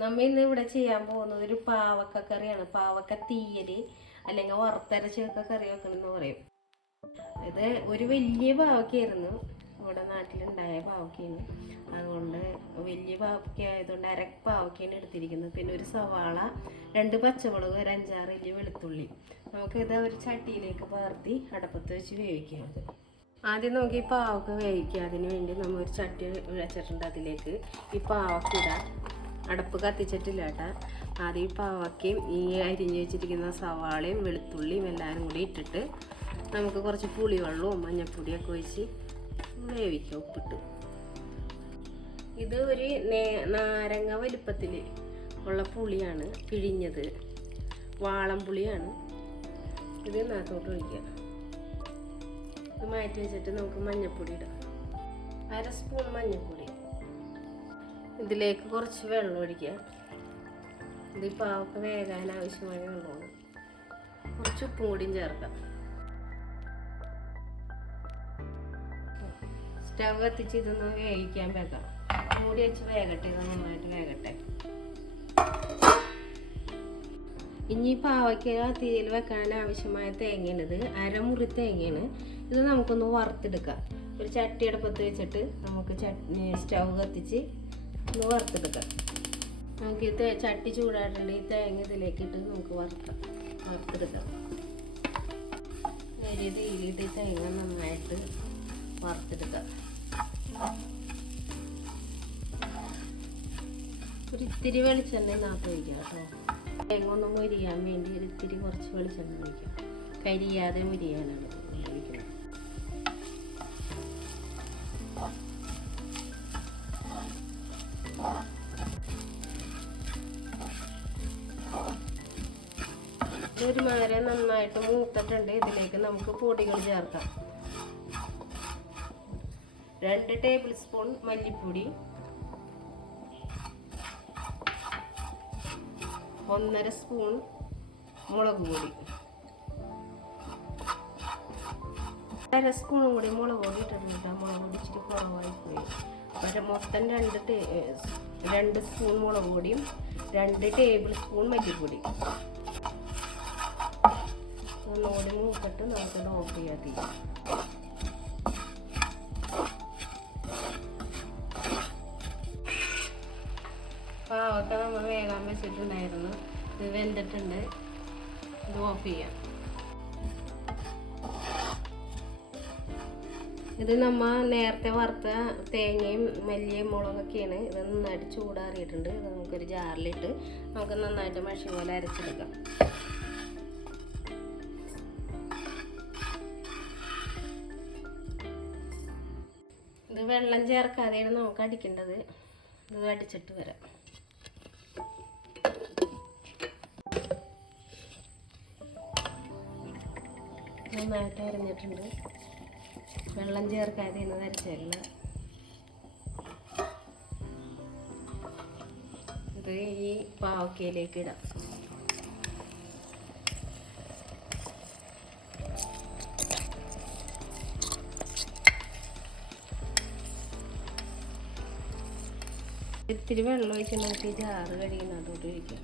നമ്മ ഇന്ന് ഇവിടെ ചെയ്യാൻ പോകുന്നത് ഒരു പാവക്ക കറിയാണ്. പാവക്ക തീയല് അല്ലെങ്കിൽ വറുത്തരച്ചൊക്കെ കറി വെക്കണമെന്ന് പറയും. ഇത് ഒരു വലിയ പാവക്കയായിരുന്നു, ഇവിടെ നാട്ടിലുണ്ടായ പാവക്കയാണ്. അതുകൊണ്ട് വലിയ പാവക്ക ആയതുകൊണ്ട് പാവക്കയാണ് എടുത്തിരിക്കുന്നത്. പിന്നെ ഒരു സവാള, 2 പച്ചമുളക്, ഒരു 5-6 ഇല്ലി വെളുത്തുള്ളി. നമുക്കിത് ഒരു ചട്ടിയിലേക്ക് പകർത്തി അടപ്പത്ത് വെച്ച് വേവിക്കുന്നത്. ആദ്യം നമുക്ക് ഈ പാവക്ക വേവിക്കുക. അതിന് വേണ്ടി നമ്മൾ ഒരു ചട്ടി വെച്ചിട്ടുണ്ട്, അതിലേക്ക് ഈ പാവക്ക ഇടാം. അടപ്പ് കത്തിച്ചിട്ടില്ല കേട്ടോ. ആദ്യം ഈ പാവക്കയും ഈ അരിഞ്ഞ് വെച്ചിരിക്കുന്ന സവാളയും വെളുത്തുള്ളിയും എല്ലാവരും കൂടി ഇട്ടിട്ട് നമുക്ക് കുറച്ച് പുളിവെള്ളവും മഞ്ഞൾപ്പൊടിയൊക്കെ ഒഴിച്ച് വേവിക്കുക, ഉപ്പിട്ട്. ഇത് ഒരു നാരങ്ങ വലുപ്പത്തിൽ ഉള്ള പുളിയാണ്, പിഴിഞ്ഞത് വാളംപുളിയാണ്. ഇത് ഇതിനകത്തോട്ട് ഒഴിക്കുക. ഇത് മാറ്റി വെച്ചിട്ട് നമുക്ക് മഞ്ഞൾപ്പൊടി ഇടാം. 1/2 സ്പൂൺ മഞ്ഞൾപ്പൊടി. ഇതിലേക്ക് കുറച്ച് വെള്ളം ഒഴിക്കുക. ഇത് പാവക്ക വേകാൻ ആവശ്യമായ വെള്ളമാണ്. കുറച്ച് ഉപ്പും കൂടിയും ചേർക്കാം. സ്റ്റവ് കത്തിച്ച് ഇതൊന്ന് വേവിക്കാൻ വെക്കാം. മൂടി വെച്ച് വേകട്ടെ, ഇത് നന്നായിട്ട് വേകട്ടെ. ഇനി പാവയ്ക്ക തീയിൽ വെക്കാൻ ആവശ്യമായ തേങ്ങയാണിത്. 1/2 മുറി തേങ്ങയാണ്. ഇത് നമുക്കൊന്ന് വറുത്തെടുക്കാം. ഒരു ചട്ടി അടുപ്പത്ത് വെച്ചിട്ട് നമുക്ക് സ്റ്റവ് കത്തിച്ച് ഒന്ന് വറുത്തെടുക്കാം. നമുക്ക് ഈ ചട്ടി ചൂടായിട്ടുണ്ട്. ഈ തേങ്ങ ഇതിലേക്ക് ഇട്ട് നമുക്ക് വറുത്തെടുക്കാം. നേരിയ തീയിലിട്ട് ഈ തേങ്ങ നന്നായിട്ട് വറുത്തെടുക്കാം. ഒരിത്തിരി വെളിച്ചെണ്ണ ഇതിനകത്ത് ഒഴിക്കാം കേട്ടോ. തേങ്ങ ഒന്ന് മുരിയാൻ വേണ്ടി ഒരിത്തിരി കുറച്ച് വെളിച്ചെണ്ണ ഒഴിക്കാം. കരിയാതെ മുരിയാനാണ് ഒഴിക്കുന്നത്. ഒരു മാര നന്നായിട്ട് മൂത്തിട്ടുണ്ട്. ഇതിലേക്ക് നമുക്ക് പൊടികൾ ചേർക്കാം. 2 ടേബിൾ സ്പൂൺ മല്ലിപ്പൊടി, 1/2 സ്പൂൺ മുളക് പൊടി, 1/2 സ്പൂണും കൂടി മുളക് പൊടി ഇട്ടിട്ടുണ്ട്. മുളക് പൊടി ഇച്ചിരി കുറവായി പോയി. അപ്പം മൊത്തം 2 സ്പൂൺ മുളക് പൊടിയും 2 ടേബിൾ സ്പൂൺ മല്ലിപ്പൊടി. ഒന്നുകൂടി മൂക്കിട്ട് നമുക്കത് ഓഫ് ചെയ്യാൻ തീരും. പാവക്ക നമ്മൾ വേഗം വെച്ചിട്ടുണ്ടായിരുന്നു. ഇത് വെന്തിട്ടുണ്ട്. ഇത് ഓഫ് ചെയ്യാം. ഇത് നമ്മൾ നേരത്തെ വറുത്ത തേങ്ങയും മല്ലിയും മുളകൊക്കെയാണ്. ഇത് നന്നായിട്ട് ചൂടാറിയിട്ടുണ്ട്. ഇത് നമുക്കൊരു ജാറിലിട്ട് നമുക്ക് നന്നായിട്ട് മഷി പോലെ അരച്ചെടുക്കാം. ഇത് വെള്ളം ചേർക്കാതെയാണ് നമുക്ക് അടിക്കേണ്ടത്. ഇത് അടിച്ചിട്ട് വരാം. നന്നായിട്ട് അരിഞ്ഞിട്ടുണ്ട്. വെള്ളം ചേർക്കാതെയാണ് അരച്ചല്ല. ഇത് ഈ പാവക്കയിലേക്ക് ഇടാം. ഇത്തിരി വെള്ളം ഒഴിച്ച് നമുക്ക് ഈ ജാറ് കഴുകുന്നതോട്ട് ഒഴിക്കാം.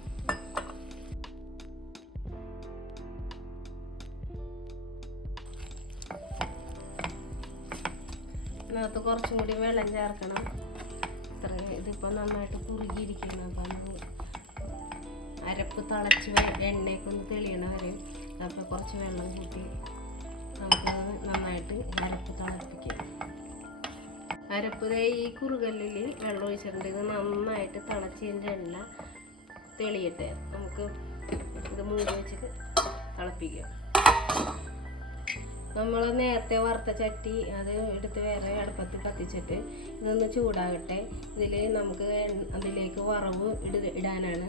ഇതിനകത്ത് കുറച്ചും കൂടി വെള്ളം ചേർക്കണം. ഇതിപ്പോൾ നന്നായിട്ട് കുറുകിയിരിക്കുന്നു. അപ്പം അരപ്പ് തിളച്ച് എണ്ണയൊക്കെ ഒന്ന് തെളിയണ വരെ അപ്പോൾ കുറച്ച് വെള്ളം കൂട്ടി നമുക്ക് നന്നായിട്ട് അരപ്പ് തിളപ്പിക്കാം. അരപ്പ് ഈ കുറുകല്ലിൽ വെള്ളം ഒഴിച്ചിട്ടുണ്ട്. ഇത് നന്നായിട്ട് തിളച്ചതിൻ്റെ എണ്ണ തെളിയട്ടെ. നമുക്ക് ഇത് മൂടി വെച്ചിട്ട് തിളപ്പിക്കാം. നമ്മൾ നേരത്തെ വറുത്ത ചട്ടി അത് എടുത്ത് വേറെ അടുപ്പത്ത് കത്തിച്ചിട്ട് ഇതൊന്ന് ചൂടാകട്ടെ. ഇതിൽ നമുക്ക് അതിലേക്ക് വറവ് ഇടാനാണ്.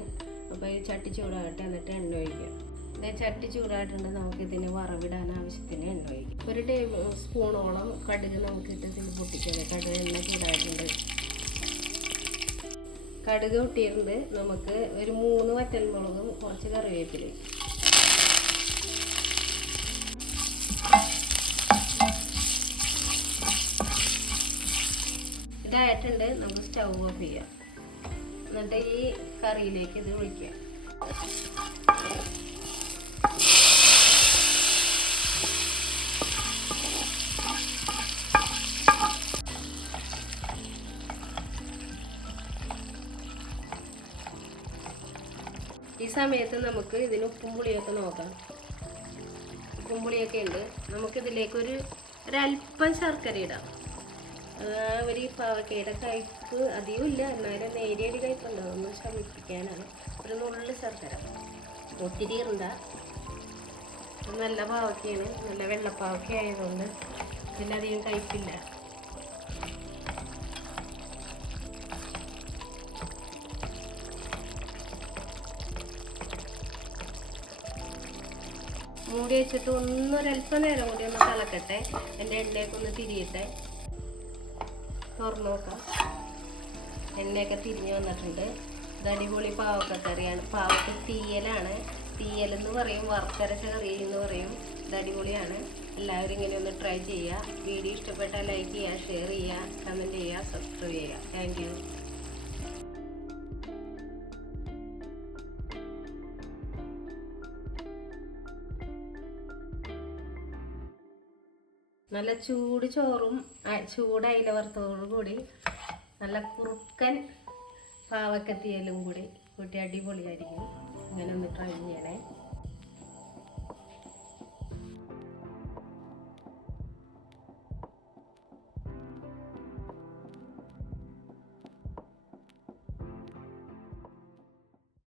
അപ്പോൾ ഈ ചട്ടി ചൂടാകട്ടെ, എന്നിട്ട് എണ്ണ ഒഴിക്കാം. ചട്ടി ചൂടായിട്ടുണ്ട്. നമുക്ക് ഇതിന് വറവിടാൻ ആവശ്യത്തിന് എണ്ണ ഒഴിക്കും. 1 ടേബിൾ സ്പൂണോളം കടുക് നമുക്ക് ഇട്ട് ഇതിൽ പൊട്ടിക്കാം. കടുക് എണ്ണ ചൂടായിട്ടുണ്ട്. കടുക് പൊട്ടിയിട്ടുണ്ട്. നമുക്ക് ഒരു 3 വറ്റൽമുളകും കുറച്ച് കറിവേപ്പില. ഇതായിട്ടുണ്ട്. നമുക്ക് സ്റ്റവ് ഓഫ് ചെയ്യാം. എന്നിട്ട് ഈ കറിയിലേക്ക് ഇത് ഒഴിക്കുക. ഈ സമയത്ത് നമുക്ക് ഇതിന് ഉപ്പും പുളിയൊക്കെ നോക്കാം. ഉപ്പും പുളിയൊക്കെ ഉണ്ട്. നമുക്കിതിലേക്ക് ഒരല്പം ശർക്കര ഇടാം. ഒരു പാവക്കയുടെ കയ്പ്പ് അധികം ഇല്ല, എന്നാലും നേരിയൊരു കയ്പ്പുണ്ട്, അതൊന്ന് ശമിപ്പിക്കാനാണ്. ഒരു നുള്ളു ശർക്കര, ഒത്തിരി ഇറണ്ട. നല്ല പാവക്കയാണ്, നല്ല വെള്ളപ്പാവക്ക ആയതുകൊണ്ട് ഇതിലധികം കയ്പ്പില്ല. മൂടി വെച്ചിട്ട് ഒരല്പം നേരം കൂടി ഒന്ന് തിളക്കട്ടെ. എൻ്റെ എണ്ണയൊക്കെ ഒന്ന് തിരിയട്ടെ. തുറന്നു നോക്കാം. എണ്ണയൊക്കെ തിരിഞ്ഞ് വന്നിട്ടുണ്ട്. ഇത് അടിപൊളി പാവക്കക്കറിയാണ്. പാവക്ക തീയലാണ്. തീയലെന്ന് പറയും, വറുത്തരച്ച കറി എന്ന് പറയും. ഇത് അടിപൊളിയാണ്. എല്ലാവരും ഇങ്ങനെ ഒന്ന് ട്രൈ ചെയ്യുക. വീഡിയോ ഇഷ്ടപ്പെട്ടാൽ ലൈക്ക് ചെയ്യുക, ഷെയർ ചെയ്യുക, കമൻറ്റ് ചെയ്യുക, സബ്സ്ക്രൈബ് ചെയ്യുക. Thank you. നല്ല ചൂട് ചോറും ചൂട് അയില വറുത്തതോടു കൂടി നല്ല കുറുക്കൻ പാവക്കത്തിയലും കൂടി കൂട്ടി അടിപൊളിയായിരിക്കും. ഇങ്ങനെ ഒന്ന് ട്രൈ ചെയ്യണേ.